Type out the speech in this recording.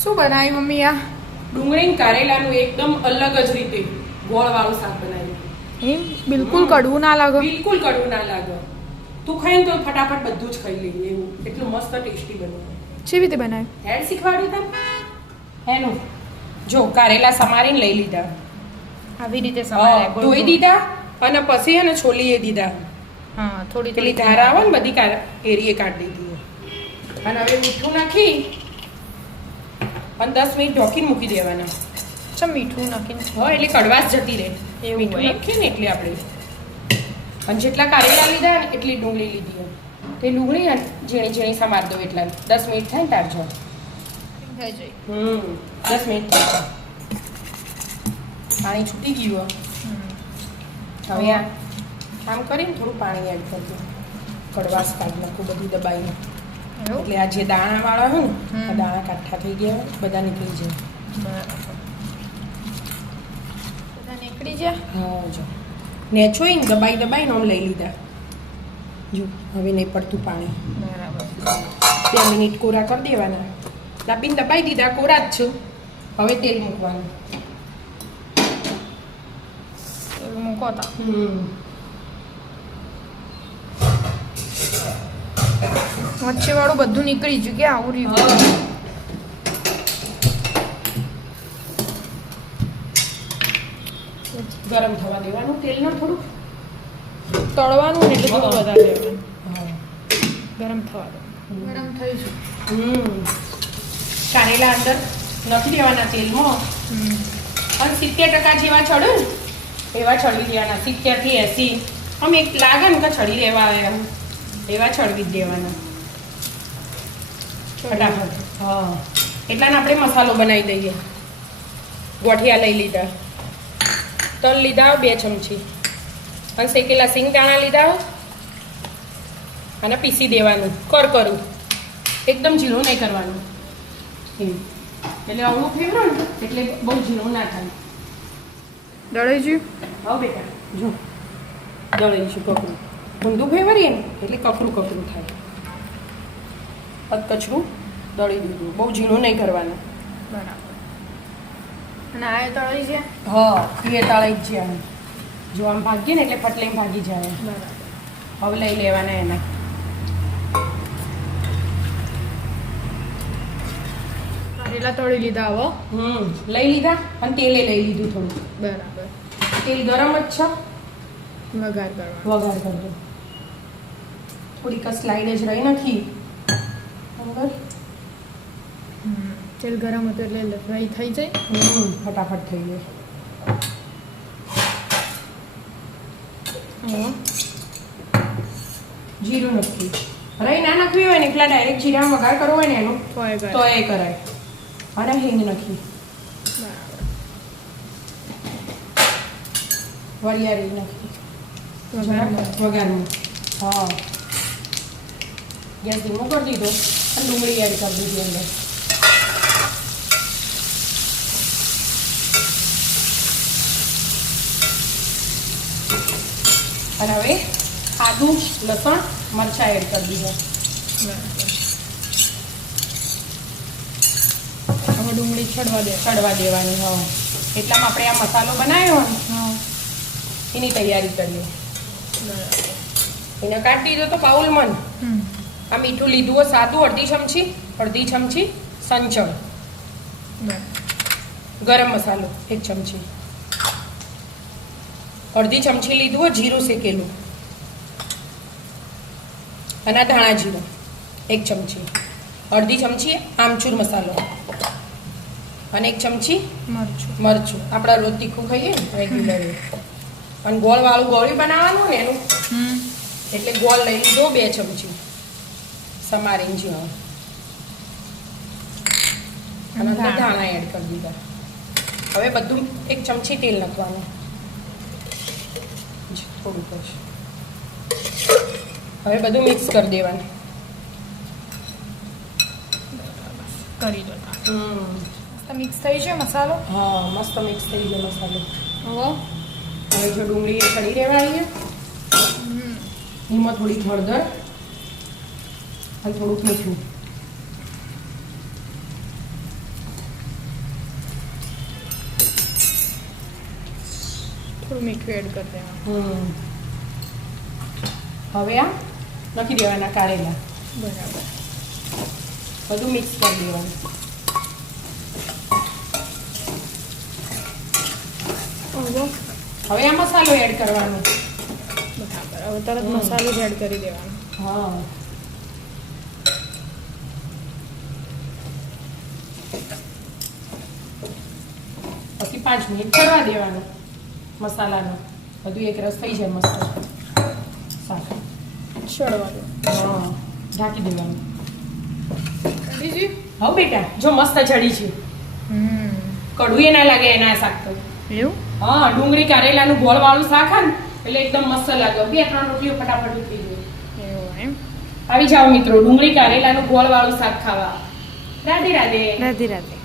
શું બનાવી મમ્મી આ? ડુંગળી કારેલાનું એકદમ અલગ જ રીતે ગોળવાળું શાક બનાવ્યું. એમ બિલકુલ કડવું ના લાગે? બિલકુલ કડવું ના લાગે. તું ખાઈને તો ફટાફટ બધું જ ખાઈ લઈએ એવું એટલું મસ્ત ટેસ્ટી બન્યું. કેવી રીતે બનાવ્યું? હેડ શીખવાડ્યું તને એનું. જો કારેલા સમારીને લઈ લીધા, આવી રીતે સમારે ધોઈ દીધા અને પછી એને છોલીએ દીધા. હા, થોડી પેલી ધાર આવે ને બધી એરીએ કાઢી દીધી. અને હવે મીઠું નાખી અને 10 મિનિટ ઢોકીને મૂકી દેવાના. ચમ મીઠું નાખીને? હા, એટલે કડવાશ જતી રહે. એવું મીઠું હોય? નાખીએ ને એટલે આપણે. અને જેટલા કારેલા લીધા ને એટલી ડુંગળી લીધી. તે ડુંગળી ઝીણી ઝીણી સમાર દો એટલા 10 મિનિટ થાય ને તારજો. થઈ જાય. 10 મિનિટ થાય. પાણી છૂટી ગયું. હવે આમ કરીને થોડું પાણી એડ કરજો. કડવાશ કાઢી નાખું બધું દબાઈને. એટલે આ જે દાણા વાળા હોય ને આ દાણા કાઠા થઈ ગયા બધા નીકળી જાય. બધા નીકળી ગયા? હા, જો નેચોઈને દબાઈને આમ લઈ લીધા. જો હવે નહીં પડતું પાણી. બરાબર. 2 મિનિટ કોરા કરી દેવાના. દાબીને દબાઈ દીધા, કોરા જ છું. હવે તેલ મૂકવાનું. તેલ મૂકો તા. વચ્ચે વાળું બધું નીકળી ગયું કે આવું રહ્યું? ગરમ થવા દેવાનું તેલને થોડું. તળવાનું ને એટલે થોડું વધારે દેવાનું. ગરમ થવા દો. ગરમ થઈ છે. કારેલા અંદર નાખી દેવાના તેલમાં અને 70% જેવા ચડે ને એવા ચડવી દેવાના. 70 થી 80 આમ એક લાગે ને કે ચડી રહેવા આવે એમ એવા ચડવી જ દેવાના ફટાફટ. હા, એટલાને આપણે મસાલો બનાવી દઈએ. ગોઠિયા લઈ લીધા, તલ લીધા 2 ચમચી અને શેકેલા સિંગ દાણા લીધા અને પીસી દેવાનું કરું એકદમ ઝીણું નહીં કરવાનું. એટલે અવળું ફેવરો ને એટલે બહુ ઝીણું ના થાય. દળાઈ ગયું? હા બેટા, જો દળીશું કકરું. ઊંધું ફેવરીએ ને એટલે કકરું થાય. કચરું દળી દીધું, બહુ ઝીણું નહીં કરવાનું. બરાબર. અને આ તળાઈ છે? હા, એ તળાઈ જ છે. જો આમ ભાગીએ ને એટલે પટલે ભાગી જાય. બરાબર. હવે લઈ લેવાના એના. કારેલા તળી લીધા હવે? લઈ લીધા અને તેલે લઈ લીધું થોડું. બરાબર. તેલ ગરમ જ છે. વઘાર કરવાનો. વઘાર કરજો. થોડીક સ્લાઈડ જ રહી નાખી અંદર. તેલ ગરમ હતું એટલે લથવાઈ થઈ જાય. ફટાફટ થઈ જાય. જીરું નાખી. રહી ના નાખવી હોય ને એટલા ડાયરેક્ટ જીરામાં વઘાર કરવો હોય ને એનો તો એ કરાય. અને હિંગ નાખી. વરિયાળી નાખી વઘારમાં. હા, ગેસ ધીમો કરી દીધો અને ડુંગળી એડ કરી દીધી અંદર. અને હવે આદુ લસણ મરચાં એડ કરી દીધા. હવે ડુંગળી ચડવા દેવાની. હા, એટલામાં આપણે આ મસાલો બનાવ્યો ને એની તૈયારી કરીએ. એને કાઢી દીધો તો બાઉલમાં. આ મીઠું લીધું હોય સાદું અડધી ચમચી સંચળ. ગરમ મસાલો 1 ચમચી. અડધી ચમચી લીધું હોય જીરું શેકેલું અને ધાણા જીરું 1 ચમચી. અડધી ચમચી આમચૂર મસાલો અને 1 ચમચી મરચું. આપણા રોજ તીખું ખાઈએ ને રેગ્યુલર. અને ગોળવાળું ગોળી બનાવવાનું ને એનું એટલે ગોળ લઈ લીધો 2 ચમચી સમારીને જીવા અને અંદર ધાણા એડ કરી દીધા. હવે બધું 1 ચમચી તેલ નાખવાનું. થોડું પછી હવે બધું મિક્સ કરી દેવાનું. કરી દો. મિક્સ થઈ છે મસાલો? હા, મસ્ત મિક્સ થઈ ગયો મસાલો. હવે જો ડુંગળી એ ચડી રહેવા આવીએ એમાં થોડી હળદર અને થોડુંક મીઠું થોડું મીઠું એડ કરી દેવાનું. હવે આ નાખી દેવાના કારેલા. બરાબર. બધું મિક્સ કરી દેવાનું. હવે આ મસાલો એડ કરવાનો. બરાબર. હવે તરત મસાલો જ એડ કરી દેવાનો. હા. પછી 5 મિનિટ ચડવા દેવાનું મસાલાનો. બધું એક રસ થઈ જાય મસ્ત. સારું. ચડવા દો. હા. ઢાંકી દેવાનું. બીજી હવે બેટા જો મસ્ત ચડી છે. કડવું એ ના લાગે એના શાક તો. એવું? હા, ડુંગળી કારેલાનું ગોળ વાળું શાક હા ને એટલે એકદમ મસ્ત લાગે. 2-3 રોટલીઓ ફટાફટ ઉતરી જાય. એવું એમ? આવી જાઓ મિત્રો, ડુંગળી કારેલાનું ગોળ વાળું શાક ખાવા. રાધે રાધે. રાધે રાધે.